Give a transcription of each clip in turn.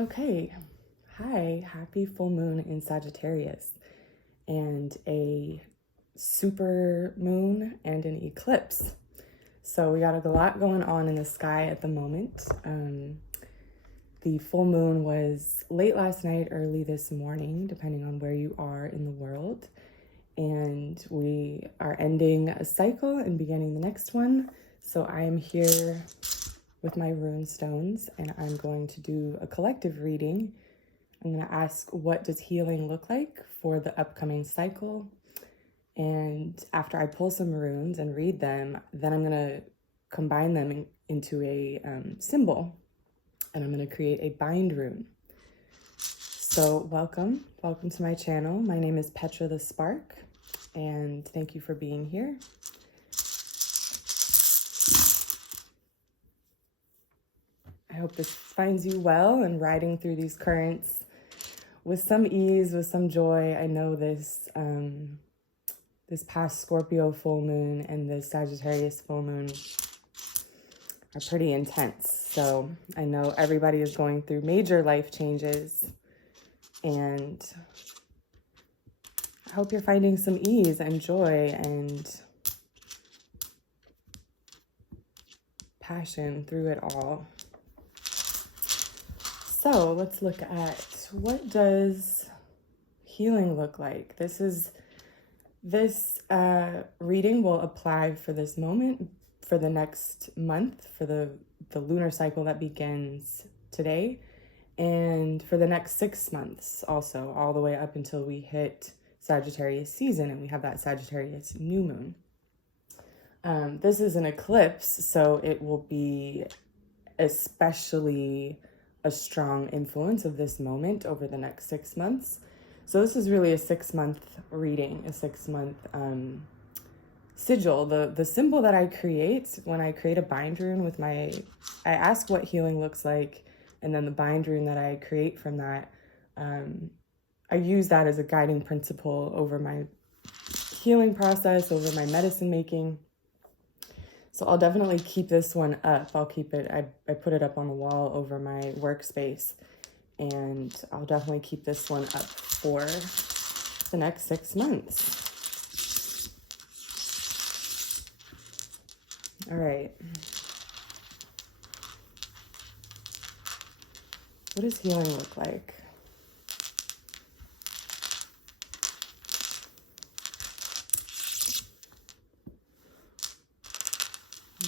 Okay, hi, happy full moon in Sagittarius and a super moon and an eclipse. So we got a lot going on in the sky at the moment. The full moon was late last night, early this morning, depending on where you are in the world. And we are ending a cycle and beginning the next one. So I am here with my rune stones and I'm going to do a collective reading. I'm going to ask, what does healing look like for the upcoming cycle? And after I pull some runes and read them, then I'm going to combine them into a symbol, and I'm going to create a Bindrune. So welcome to my channel. My name is Petra the Spark, and thank you for being here. I hope this finds you well and riding through these currents with some ease, with some joy. I know this this past Scorpio full moon and the Sagittarius full moon are pretty intense. So I know everybody is going through major life changes, and I hope you're finding some ease and joy and passion through it all. So let's look at, what does healing look like? This reading will apply for this moment, for the next month, for the lunar cycle that begins today, and for the next 6 months also, all the way up until we hit Sagittarius season and we have that Sagittarius new moon. This is an eclipse, so it will be especially a strong influence of this moment over the next 6 months. So this is really a 6-month reading, a 6-month sigil. The symbol that I create when I create a Bindrune with I ask what healing looks like, and then the Bindrune that I create from that, I use that as a guiding principle over my healing process, over my medicine making. So I'll definitely keep this one up. I'll keep it, I put it up on the wall over my workspace, and I'll definitely keep this one up for the next 6 months. All right. What does healing look like?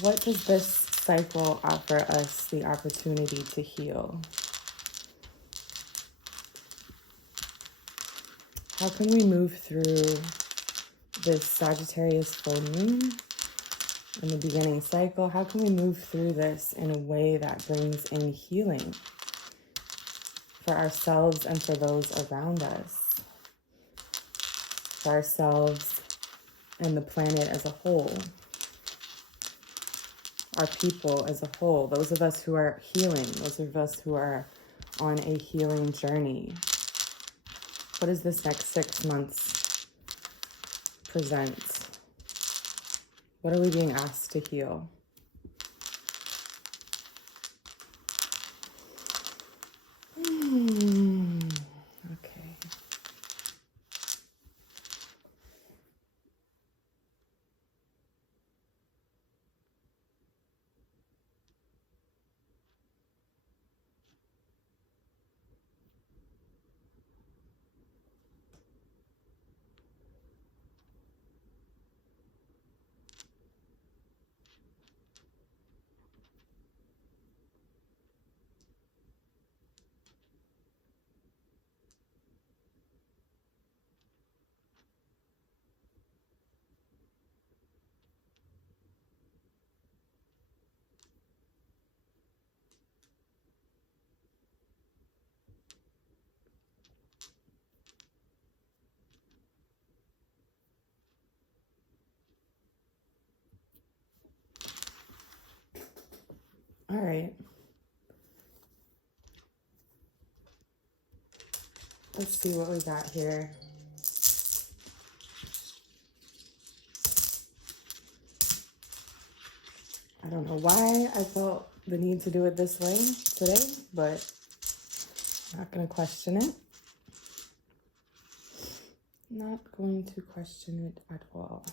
What does this cycle offer us the opportunity to heal? How can we move through this Sagittarius full moon in the beginning cycle? How can we move through this in a way that brings in healing for ourselves and for those around us, for ourselves and the planet as a whole, our people as a whole, those of us who are healing, those of us who are on a healing journey? What does this next 6 months present? What are we being asked to heal? Okay. All right. Let's see what we got here. I don't know why I felt the need to do it this way today, but Not going to question it. Not going to question it at all.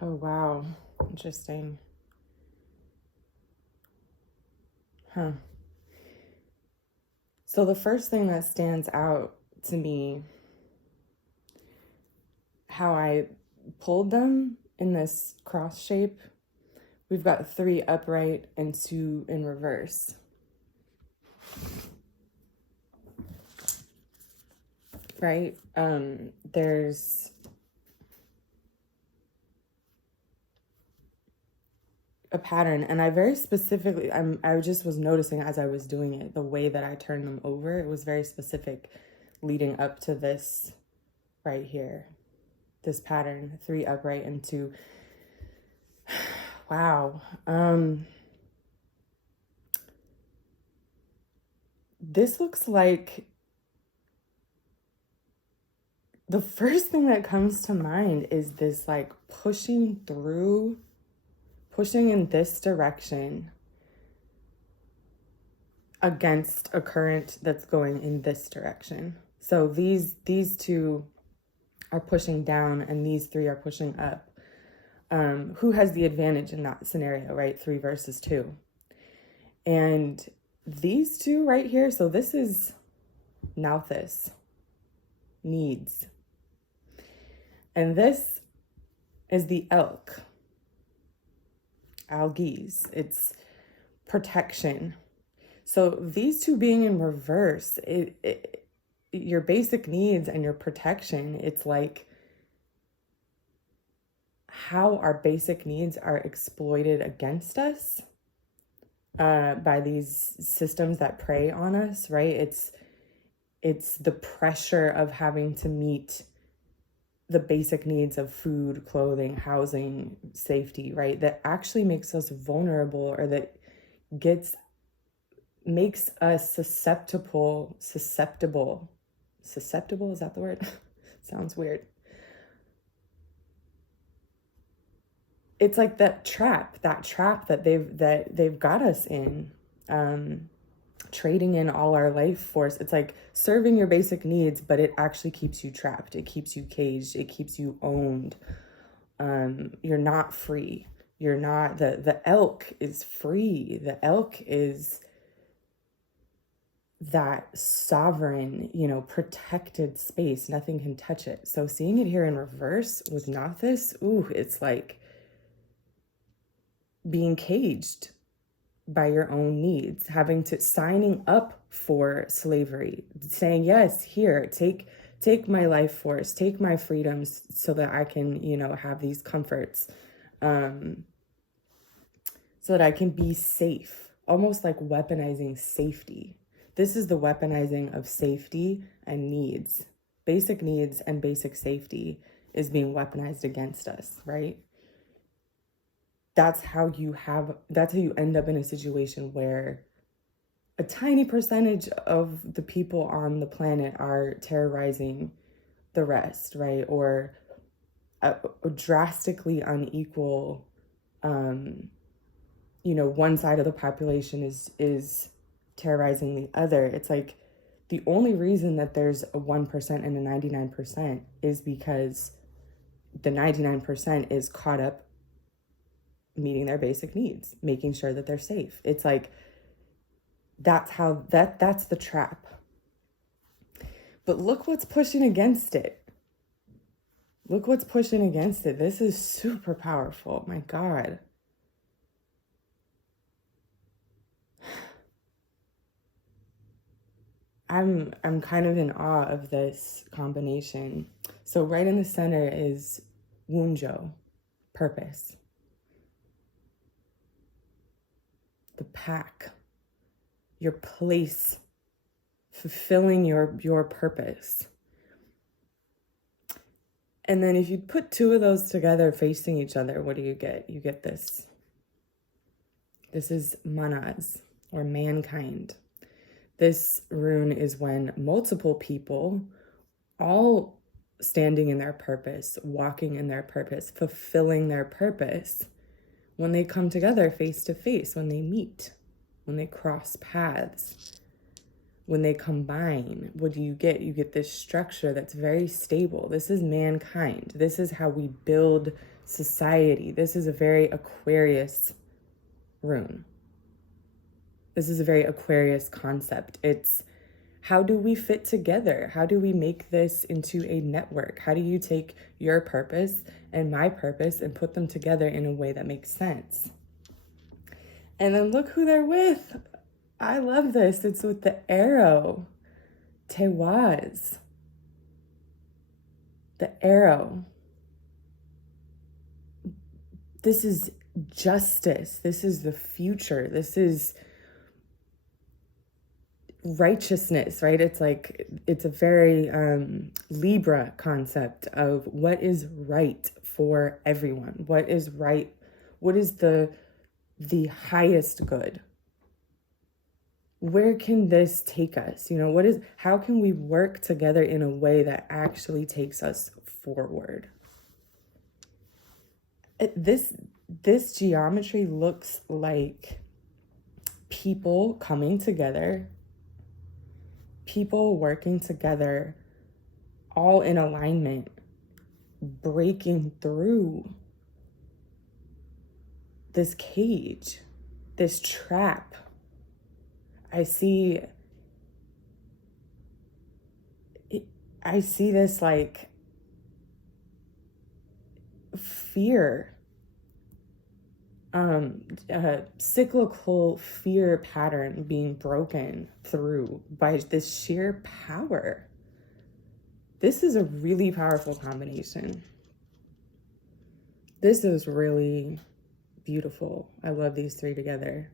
Oh, wow. Interesting. Huh. So the first thing that stands out to me, how I pulled them in this cross shape, we've got 3 upright and 2 in reverse. Right? There's a pattern, and I very specifically, I just was noticing as I was doing it, the way that I turned them over, it was very specific leading up to this right here, this pattern, 3 upright and 2. Wow. This looks like, the first thing that comes to mind is this like pushing through, pushing in this direction against a current that's going in this direction. So these 2 are pushing down and these 3 are pushing up. Who has the advantage in that scenario, right? 3 versus 2. And these 2 right here, so this is Nauthis, needs. And this is the elk, algaes, it's protection. So these 2 being in reverse, your basic needs and your protection, it's like how our basic needs are exploited against us by these systems that prey on us, right? It's the pressure of having to meet the basic needs of food, clothing, housing, safety, right? That actually makes us vulnerable, or that makes us susceptible, is that the word? Sounds weird. It's like that trap that they've got us in, trading in all our life force. It's like serving your basic needs, but it actually keeps you trapped. It keeps you caged. It keeps you owned. You're not free. You're not, the elk is free. The elk is that sovereign, protected space. Nothing can touch it. So seeing it here in reverse with Nauthis, it's like being caged by your own needs, signing up for slavery, saying, yes, here, take my life force, take my freedoms so that I can, have these comforts, so that I can be safe, almost like weaponizing safety. This is the weaponizing of safety and needs. Basic needs and basic safety is being weaponized against us, right? That's how you end up in a situation where a tiny percentage of the people on the planet are terrorizing the rest, right? Or a drastically unequal, one side of the population is terrorizing the other. It's like the only reason that there's a 1% and a 99% is because the 99% is caught up meeting their basic needs, making sure that they're safe. It's like, that's the trap. But look what's pushing against it. Look what's pushing against it. This is super powerful. My God. I'm kind of in awe of this combination. So right in the center is Wunjo, purpose. The pack, your place, fulfilling your purpose. And then if you put 2 of those together facing each other, what do you get? You get this. This is manas, or mankind. This rune is when multiple people, all standing in their purpose, walking in their purpose, fulfilling their purpose, when they come together face to face, when they meet, when they cross paths, when they combine, what do you get? You get this structure that's very stable. This is mankind. This is how we build society. This is a very Aquarius rune. This is a very Aquarius concept. It's how do we fit together? How do we make this into a network? How do you take your purpose and my purpose and put them together in a way that makes sense? And then look who they're with. I love this. It's with the arrow. Tewaz. The arrow. This is justice. This is the future. This is righteousness, right? It's like, it's a very Libra concept of what is right for everyone. What is right? What is the highest good? Where can this take us? You know, how can we work together in a way that actually takes us forward? This geometry looks like people coming together, people working together, all in alignment, breaking through this cage, this trap. I see this like fear, cyclical fear pattern being broken through by this sheer power. This is a really powerful combination. This is really beautiful. I love these three together.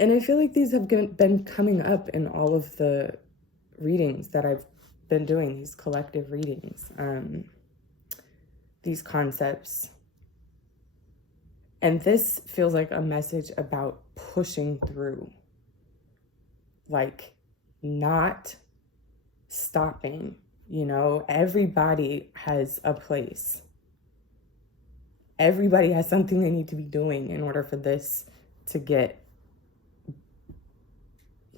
And I feel like these have been coming up in all of the readings that I've been doing, these collective readings, these concepts. And this feels like a message about pushing through, like not stopping. You know, everybody has a place. Everybody has something they need to be doing in order for this to get,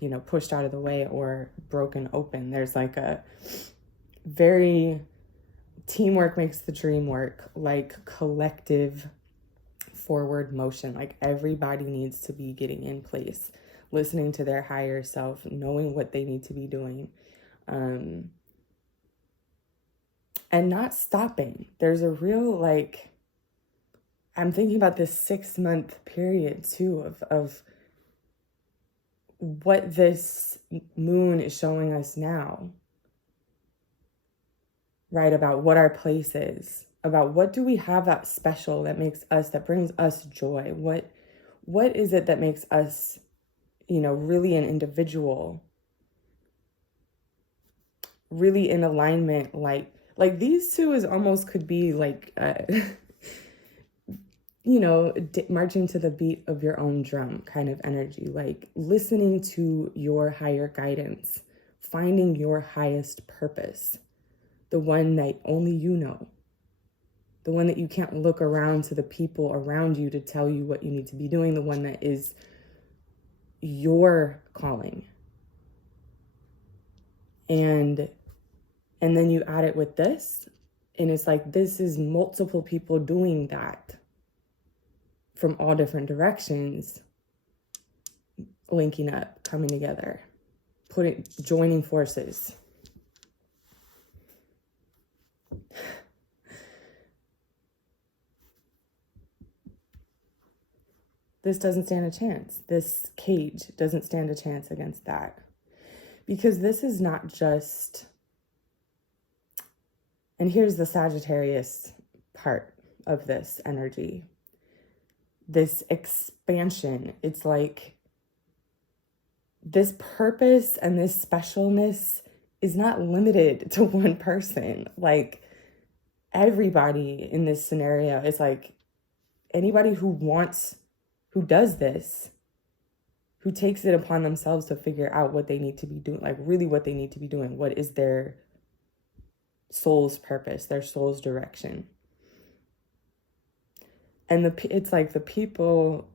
you know, pushed out of the way or broken open. There's like a very teamwork makes the dream work, like collective forward motion. Like everybody needs to be getting in place, listening to their higher self, knowing what they need to be doing, and not stopping. There's a real, like, I'm thinking about this 6-month period too of what this moon is showing us now, right? About what our place is, about what do we have that's special, that makes us, that brings us joy. What is it that makes us, you know, really an individual, really in alignment, like these two is almost could be like, you know, marching to the beat of your own drum kind of energy, like listening to your higher guidance, finding your highest purpose, the one that only you know, the one that you can't look around to the people around you to tell you what you need to be doing, the one that is your calling. And then you add it with this, and it's like, this is multiple people doing that from all different directions, linking up, coming together, joining forces. This doesn't stand a chance. This cage doesn't stand a chance against that. Because this is not just, and here's the Sagittarius part of this energy, this expansion. It's like this purpose and this specialness is not limited to one person. Like everybody in this scenario is like, anybody who does this who takes it upon themselves to figure out what they need to be doing, like really what they need to be doing. What is their soul's purpose, their soul's direction? And it's like the people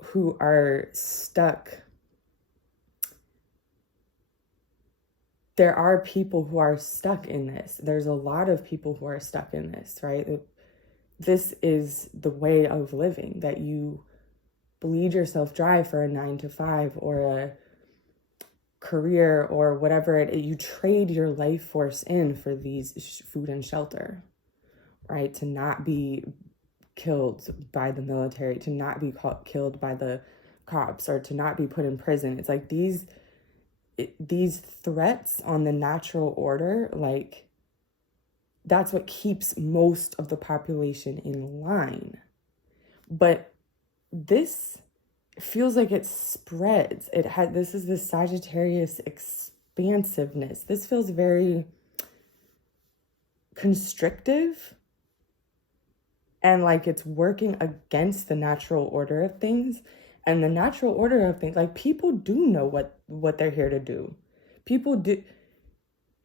who are stuck. There are people who are stuck in this. There's a lot of people who are stuck in this, right? This is the way of living, that you bleed yourself dry for a 9-to-5 or a career or whatever you trade your life force in for these food and shelter, right? To not be killed by the military, to not be killed by the cops, or to not be put in prison. It's like these threats on the natural order, like that's what keeps most of the population in line. But this feels like it spreads. This is the Sagittarius expansiveness. This feels very constrictive and like it's working against the natural order of things. And the natural order of things, like people do know what they're here to do. People do.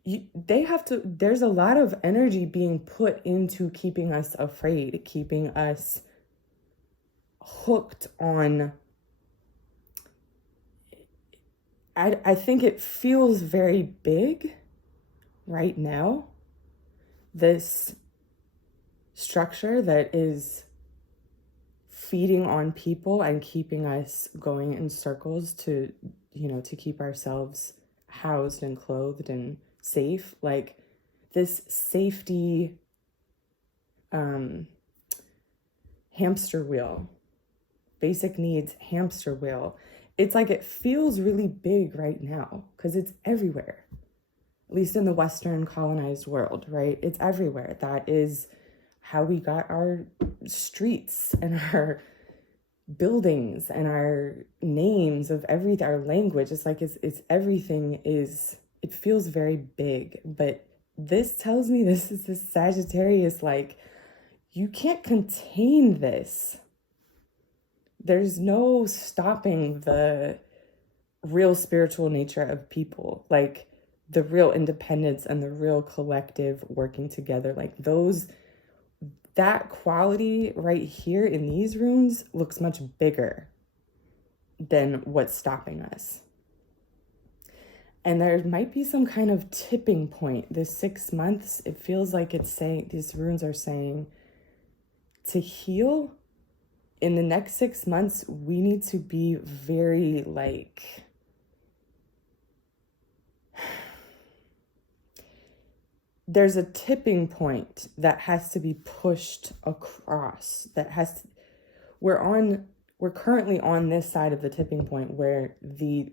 They have to, there's a lot of energy being put into keeping us afraid, keeping us hooked on. I think it feels very big right now, this structure that is feeding on people and keeping us going in circles to, to keep ourselves housed and clothed and safe. Like this safety hamster wheel, basic needs hamster wheel. It's like it feels really big right now because it's everywhere, at least in the Western colonized world, right? It's everywhere. That is how we got our streets and our buildings and our names of everything, our language. It's like it's everything is, it feels very big. But this tells me this is the Sagittarius, like you can't contain this. There's no stopping the real spiritual nature of people, like the real independence and the real collective working together, like that quality right here in these runes looks much bigger than what's stopping us. And there might be some kind of tipping point. This 6 months, it feels like it's saying, these runes are saying, to heal in the next 6 months, we need to be very like, there's a tipping point that has to be pushed across, we're currently on this side of the tipping point where the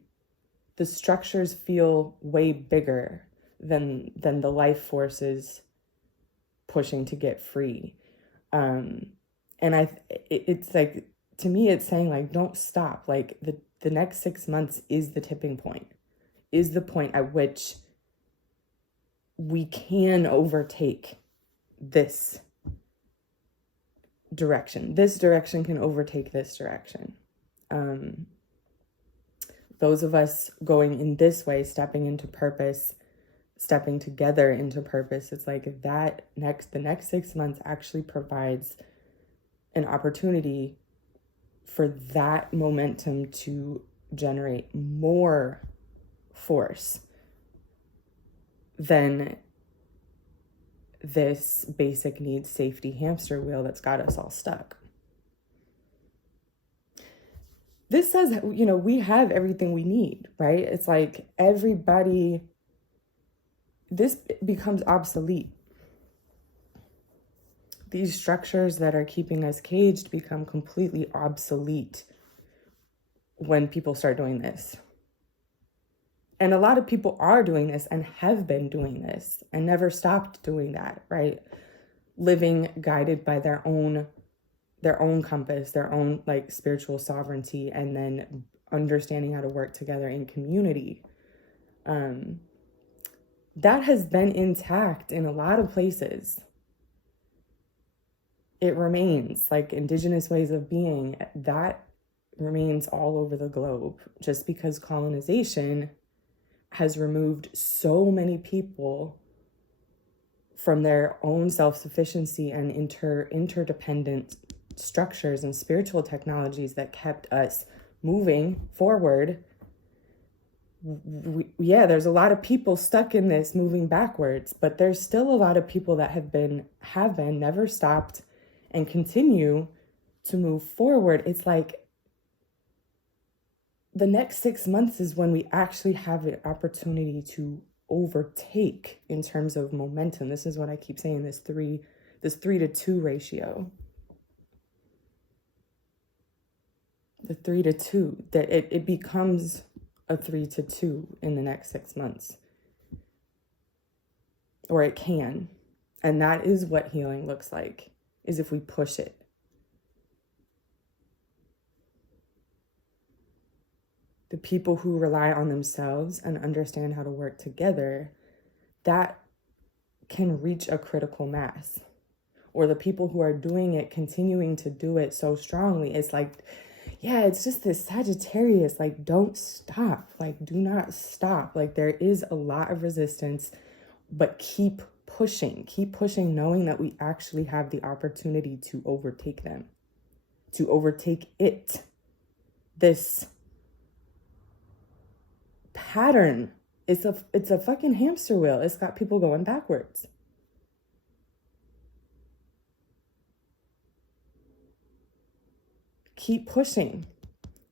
structures feel way bigger than the life forces pushing to get free. And it's like, to me, it's saying like, don't stop. Like the next 6 months is the tipping point, is the point at which we can overtake this direction. This direction can overtake this direction. Those of us going in this way, stepping into purpose, stepping together into purpose, it's like the next 6 months actually provides an opportunity for that momentum to generate more force than this basic needs safety hamster wheel that's got us all stuck. This says, we have everything we need, right? It's like this becomes obsolete. These structures that are keeping us caged become completely obsolete when people start doing this. And a lot of people are doing this and have been doing this and never stopped doing that, right? Living guided by their own compass, their own like spiritual sovereignty, and then understanding how to work together in community. That has been intact in a lot of places. It remains, like indigenous ways of being, that remains all over the globe, just because colonization has removed so many people from their own self-sufficiency and interdependent structures and spiritual technologies that kept us moving forward. Yeah, there's a lot of people stuck in this moving backwards, but there's still a lot of people that have been, never stopped, and continue to move forward. It's like the next 6 months is when we actually have an opportunity to overtake in terms of momentum. This is what I keep saying, this 3-to-2 ratio. The 3-to-2, that it becomes a 3-to-2 in the next 6 months. Or it can. And that is what healing looks like, is if we push it. The people who rely on themselves and understand how to work together, that can reach a critical mass. Or the people who are doing it, continuing to do it so strongly, it's like, yeah, it's just this Sagittarius, like, don't stop, like, do not stop. Like, there is a lot of resistance, but keep pushing, knowing that we actually have the opportunity to overtake them, to overtake it. This pattern, it's a fucking hamster wheel. It's got people going backwards. Keep pushing.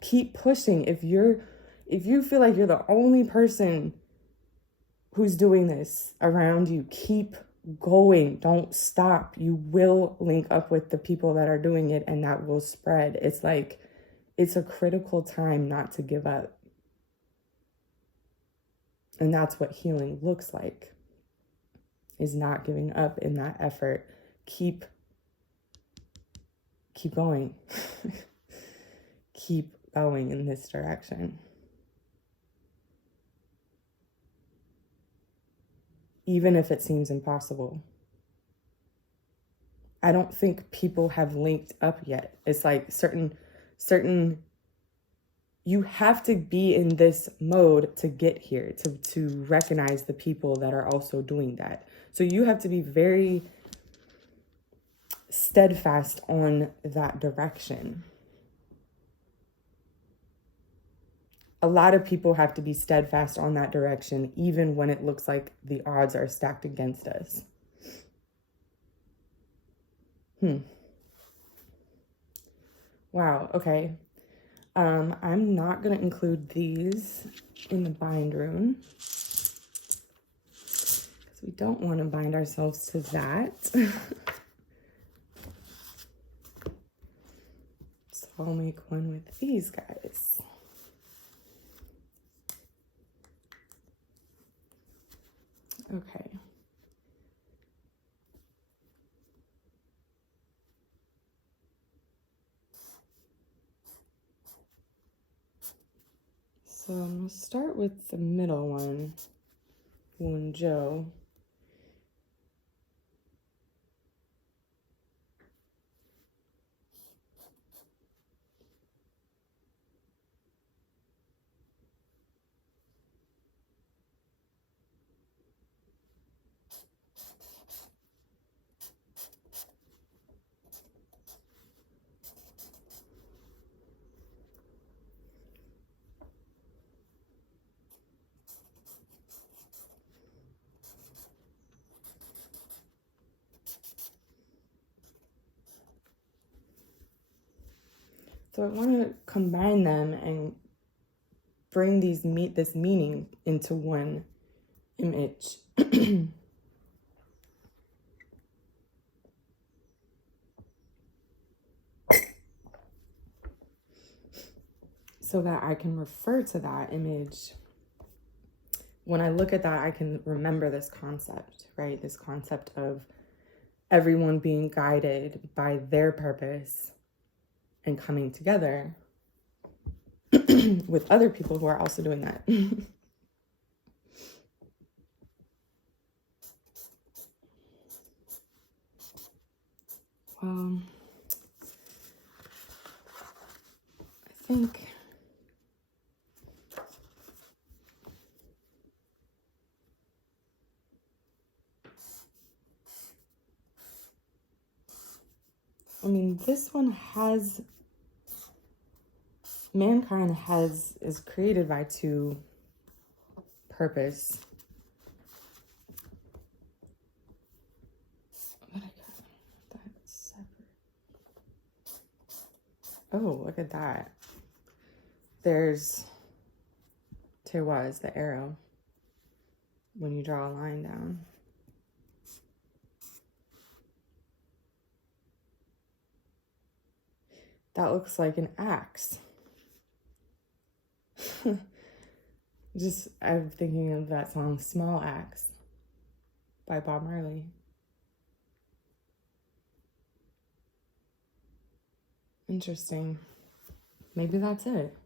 If you feel like you're the only person who's doing this around you, keep going. Don't stop. You will link up with the people that are doing it, and that will spread. It's like, it's a critical time not to give up. And that's what healing looks like, is not giving up in that effort. Keep going. Keep going in this direction. Even if it seems impossible. I don't think people have linked up yet. It's like certain, you have to be in this mode to get here, to recognize the people that are also doing that. So you have to be very steadfast on that direction. A lot of people have to be steadfast on that direction, even when it looks like the odds are stacked against us. Wow, okay. I'm not going to include these in the Bindrune, because we don't want to bind ourselves to that. So I'll make one with these guys. Okay. So I'm going to start with the middle one, Joe. So I want to combine them and bring this meaning into one image. So that I can refer to that image. When I look at that, I can remember this concept, right? This concept of everyone being guided by their purpose and coming together with other people who are also doing that. Well, I think this one has, mankind is created by two purpose. What I got? That's separate. Oh, look at that. There's terroir, the arrow, when you draw a line down. That looks like an axe. I'm thinking of that song, Small Axe, by Bob Marley. Interesting. Maybe that's it.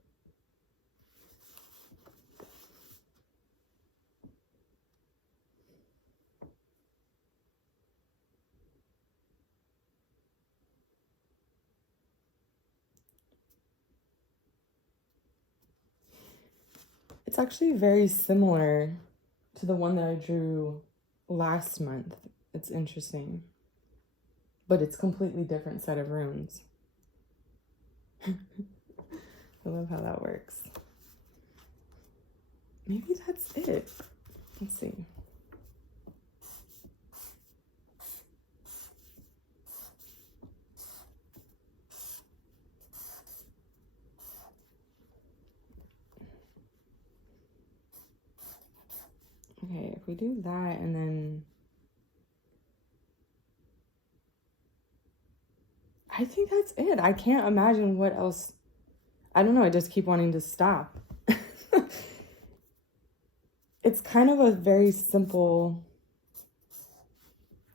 It's actually very similar to the one that I drew last month. It's interesting. But it's a completely different set of runes. I love how that works. Maybe that's it. Let's see. Okay, if we do that and then I think that's it. I can't imagine what else. I don't know. I just keep wanting to stop. It's kind of a very simple,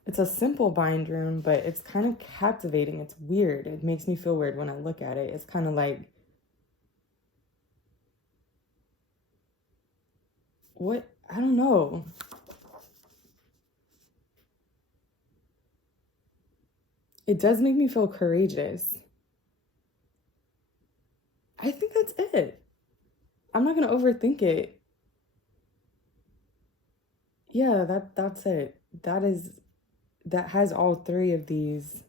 it's a simple Bindrune, but it's kind of captivating. It's weird. It makes me feel weird when I look at it. It's kind of like, what? I don't know. It does make me feel courageous. I think that's it. I'm not going to overthink it. Yeah, that's it. That has all three of these,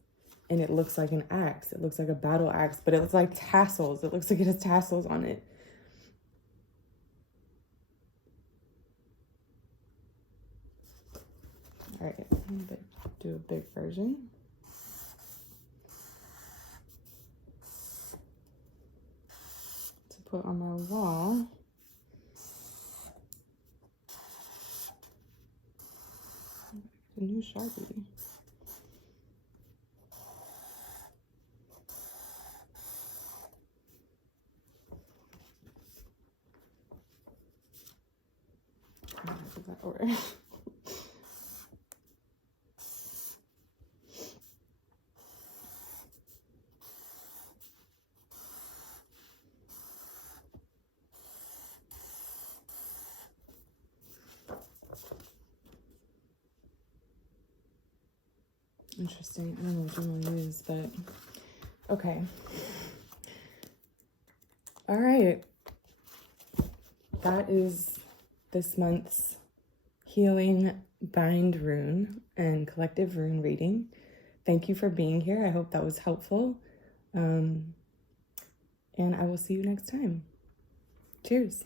and it looks like an axe. It looks like a battle axe, but it looks like tassels. It looks like it has tassels on it. All right, I'm gonna do a big version. To put on my wall. A new Sharpie. Did that order? Interesting. I don't know which one I'll use, but okay. All right. That is this month's Healing Bindrune and Collective Rune reading. Thank you for being here. I hope that was helpful. And I will see you next time. Cheers.